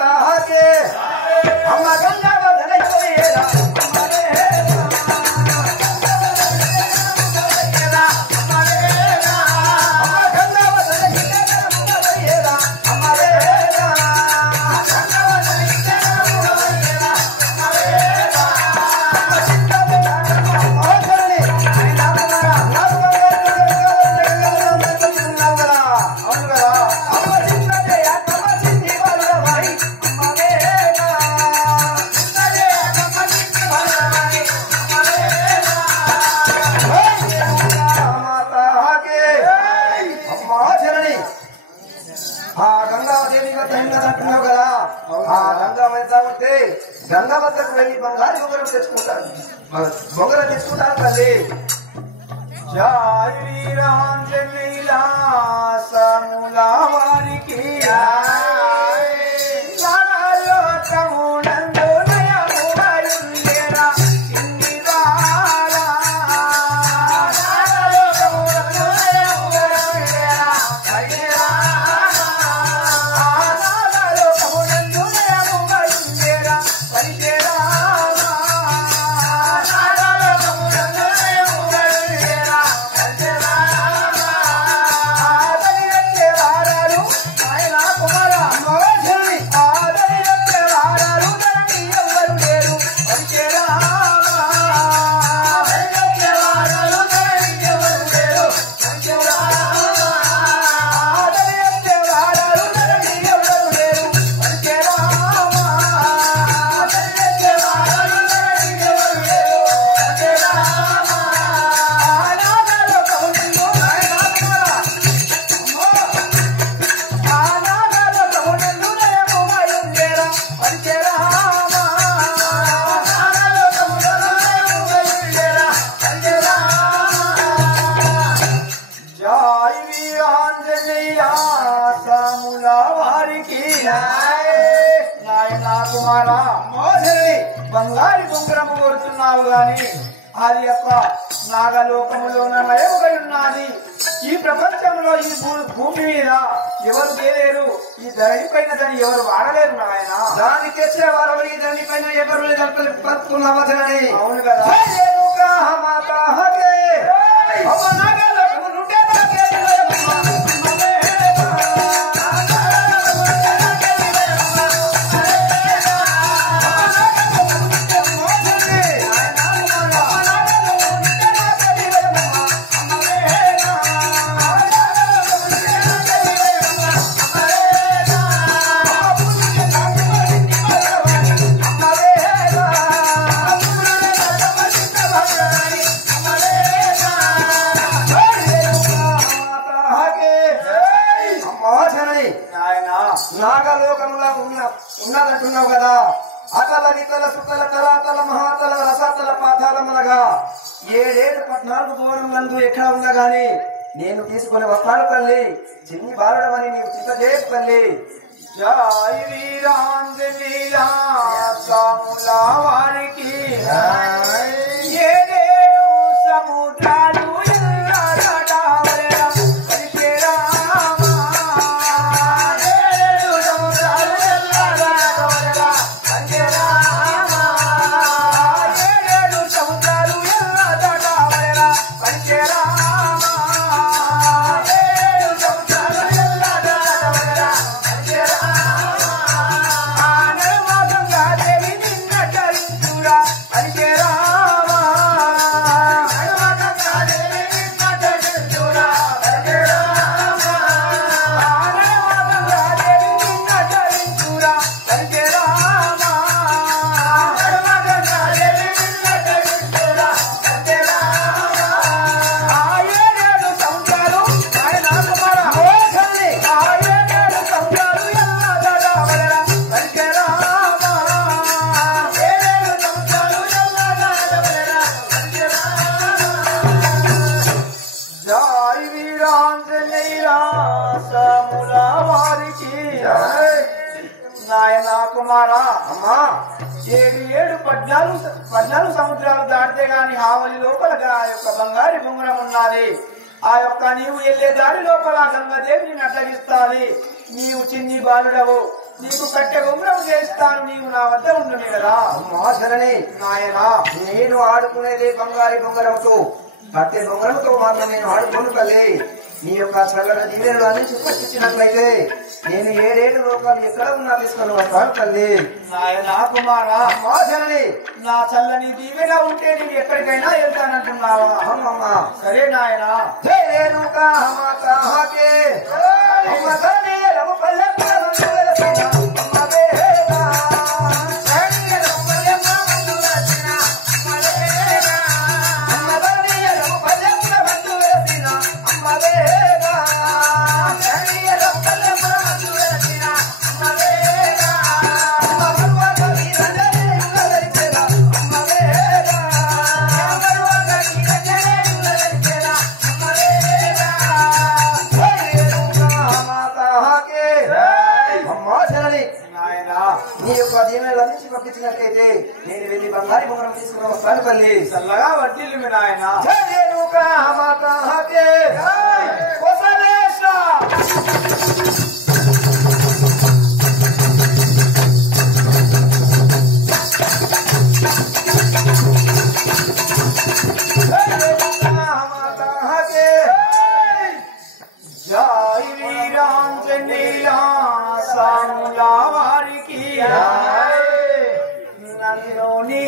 మాతాకే అమ్మ గంగావదన కోయేరా గంగా వద్దకు వెళ్ళి బంగారు బొంగరం తెచ్చుకుంటారు బొంగరం తెచ్చుకుంటారు తల్లి జై వీరాంజనేయులా సములా వారికి బంగారు బొంగరము కోరుతున్నావు గాని అది యొక్క నాగలోకములోన లయముగా ఉన్నది. ఈ ప్రపంచంలో ఈ భూమి మీద ఎవరు చేయలేరు, ఈ ధరణి పైన దాన్ని ఎవరు వాడలేరు నాయన. దాన్ని తెచ్చే వారు ఈ ధరణి పైన ఎవరు లేదని అవును కదా. నాగలోకములా ఉన్నదంటున్నావు కదా. అతల వితల సుతల తలాతల మహాతల రసాతల పాతాళమునగా 7-14 దూరములందు ఎక్కడ ఉన్నా గాని నేను తీసుకుని వస్తాను తల్లి. చిన్ని బాలుడమని నీవు చింత చేయకు తల్లి. జై వీరాంజనేయులా సములా వారికి 7 సముద్రాలు నాయనా కుమారా అమ్మా 14 సముద్రాలు దాటితే గాని ఆవలి లోపల ఆ యొక్క బంగారు బొంగరం ఉన్నది. ఆ యొక్క నీవు వెళ్ళే దారి లోపల గంగాదేవి నిన్ను అడ్డగిస్తాది. నీవు చిన్ని బాలుడవు, నీకు కట్టె బొంగరం చేస్తాను, నీవు నా వద్ద ఉండునే కదా. మాసనని నాయనా నేను ఆడుకునేది బంగారి బొంగరంతో కట్టె బొంగరంతో మాత్రం నేను ఆడుకోను తల్లి. నీ యొక్క చల్లని దీవెనలు అందించి పట్టించినట్లయితే నేను 7 లోకాలు ఎక్కడ ఉన్నా తీసుకొని వస్తాను తల్లి. నాయనా కుమారా మాసనని నా చల్లని దీవెన ఉంటే నేను ఎక్కడికైనా వెళ్తానంటున్నావా? అమ్మమ్మా సరే నాయనా. జై రేణుకా మాతా హాకే అమ్మగానే రమ పల్లె అమ్మవే నీ యొక్క దీవెనలు అందించి పంపించినట్లయితే నేను వెళ్ళి బంగారి బొంగరం తీసుకుని వస్తాను తల్లి. చల్లగా వడ్డీలు మీ నాయన. జై వీరాంజనేయ సాముల వారికి నన్ను నీ